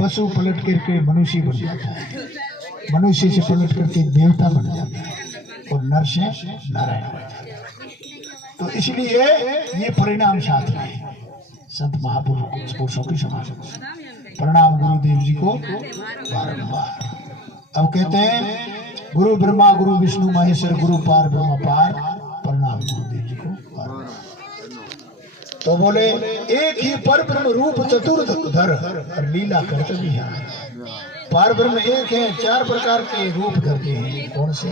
पशु पलट करके मनुष्य बन जाता है, मनुष्य से पलट करके देवता बन जाता है और नर से नारायण बन जाता है। तो इसलिए ये परिणाम साथ में संत महापुरुषों की समाज। प्रणाम गुरुदेव जी को बारंबार। अब कहते हैं गुरु ब्रह्मा गुरु विष्णु महेश्वर गुरु पार ब्रह्म पार, प्रणाम गुरुदेव जी को बारंबार। तो बोले एक ही पर ब्रह्म रूप चतुर्धर और लीला करते भी है। पार ब्रह्म एक है, चार प्रकार के रूप करके हैं। कौन से?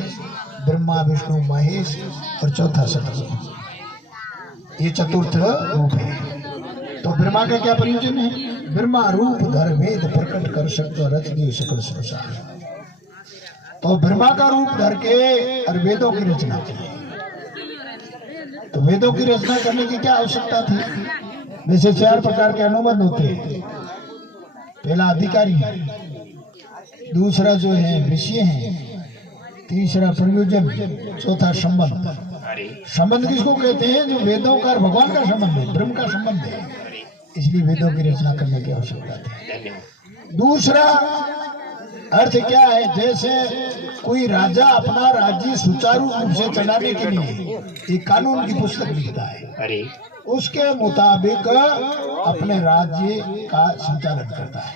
ब्रह्मा विष्णु महेश और चौथा सतगुरु, ये चतुर्थ रूप है। तो ब्रह्मा का क्या प्रयोजन है? ब्रह्मा रूप धर वेद प्रकट कर सकते रच दिए सकल संसार। तो ब्रह्मा का रूप धर के और वेदों की रचना की। तो वेदों की रचना करने की क्या आवश्यकता थी? जैसे चार प्रकार के अनुबंध होते हैं। पहला अधिकारी है, दूसरा जो है विषय है, तीसरा प्रयोजन, चौथा संबंध। संबंध किसको कहते हैं? जो वेदों का भगवान का संबंध है, ब्रह्म का संबंध है, इसलिए वेदों की रचना करने की आवश्यकता थी। दूसरा अर्थ क्या है? जैसे कोई राजा अपना राज्य सुचारू रूप से चलाने के लिए एक कानून की पुस्तक लिखता है, उसके मुताबिक अपने राज्य का संचालन करता है।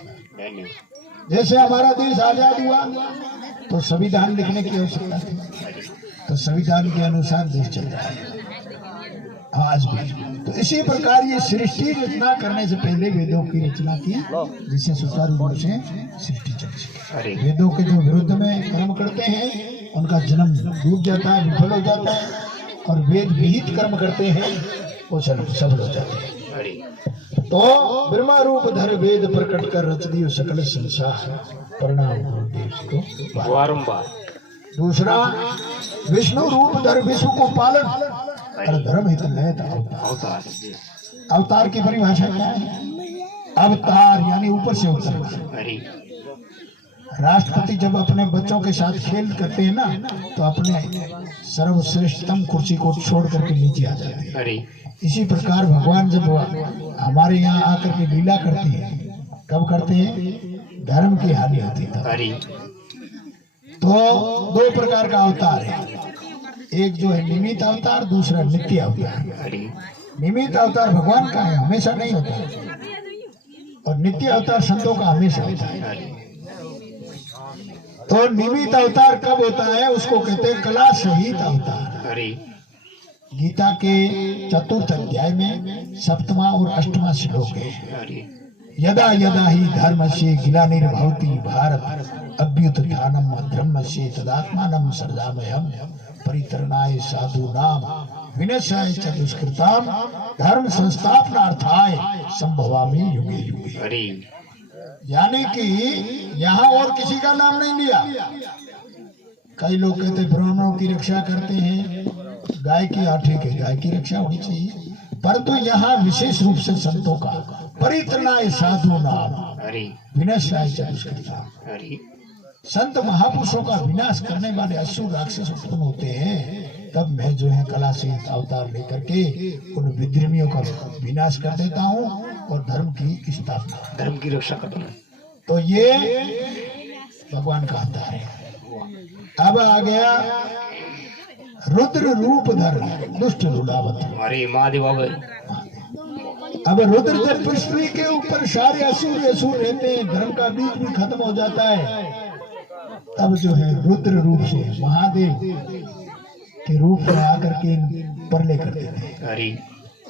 जैसे हमारा देश आजाद हुआ तो संविधान लिखने की आवश्यकता थी, तो संविधान के अनुसार देश चल रहा है आज भी। तो इसी प्रकार ये सृष्टि रचना करने से पहले वेदों की रचना की, जिससे सुचारू रूप से सृष्टि चल सके। वेदों के जो विरुद्ध में कर्म करते हैं उनका जन्म डूब जाता है, विफल हो जाता है, और वेद विहित कर्म करते हैं वो सफल हो जाते हैं। तो ब्रह्मा रूप धर वेद प्रकट कर रच दियो सकल संसार, प्रणाम गुरुदेव जी को बारंबार। दूसरा विष्णु रूप धर विश्व को पालन और धर्म हित लयत अवतार। अवतार की परिभाषा क्या है? अवतार यानी ऊपर से उतरना। राष्ट्रपति जब अपने बच्चों के साथ खेल करते हैं ना, तो अपने सर्वश्रेष्ठतम कुर्सी को छोड़ करके नीचे आ जाते हैं। इसी प्रकार भगवान जब हमारे यहाँ आकर के लीला करते हैं, कब करते हैं? धर्म की हानि होती है। तो दो प्रकार का अवतार है, एक जो है निमित्त अवतार, दूसरा नित्य अवतार। निमित्त अवतार भगवान का है, हमेशा नहीं होता, और नित्य अवतार संतों का हमेशा होता है। तो निमित्त अवतार कब होता है? उसको कहते हैं कला सहित अवतार। गीता के चतुर्थ अध्याय में 7वां और 8वां श्लोक है। यदा यदा ही धर्म से ग्लानिर्भवति भारत अभ्युत्थानम् धर्मस्य तदात्मानं सृजाम्यहम् परित्रणाय साधूनां विनाशाय च दुष्कृतां धर्म संस्थापनार्थाय संभवामि युगे युगे। यानी कि यहाँ और किसी का नाम नहीं लिया। कई लोग कहते ब्राह्मणों की रक्षा करते हैं, गाय की आठे के गाय की रक्षा होनी चाहिए, परंतु यहाँ विशेष रूप से संतों का परित्रणाय साधूनां विनाशाय च दुष्कृतां। संत महापुरुषों का विनाश करने वाले असुर राक्षस उत्पन्न होते हैं, तब मैं जो है कला से अवतार लेकर के उन विद्रोहियों का विनाश कर देता हूँ और धर्म की स्थापना, धर्म की रक्षा करता हूँ। तो ये भगवान का अवतार है। अब आ गया रुद्र रूप धर दुष्ट रुलावत। अरे महादेव। अब रुद्र जब पृथ्वी के ऊपर सारे असुर रहते हैं, धर्म का बीज भी खत्म हो जाता है, तब जो है रुद्र रूप से महादेव के रूप में आकर के परले कर देते हैं।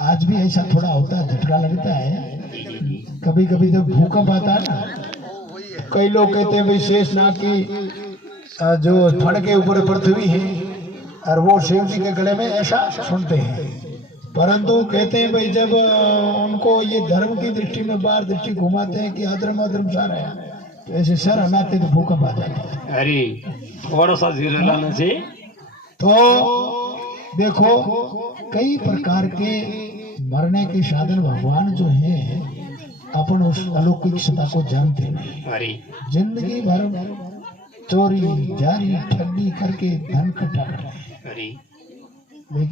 आज भी ऐसा थोड़ा होता है, झटका लगता है। कभी कभी जब भूकंप आता है ना, कई लोग कहते हैं भाई शेषनाग की जो फड़ के ऊपर पृथ्वी है और वो शिव जी के गले में, ऐसा सुनते हैं। परंतु कहते हैं भाई जब उनको ये धर्म की दृष्टि में बाहर दृष्टि घुमाते हैं कि अधर्म अधर्म सारा है, तो ऐसे सर हलाते तो भूकंप आ जाता है। अरे थोड़ा सा धीरे लाना चाहिए। तो देखो कई प्रकार के मरने के साधन भगवान जो है, अपन उस अलौकिक सत्ता को जानते नहीं। जिंदगी भर चोरी जारी ठगी करके धन इकट्ठा करते हैं, लेकिन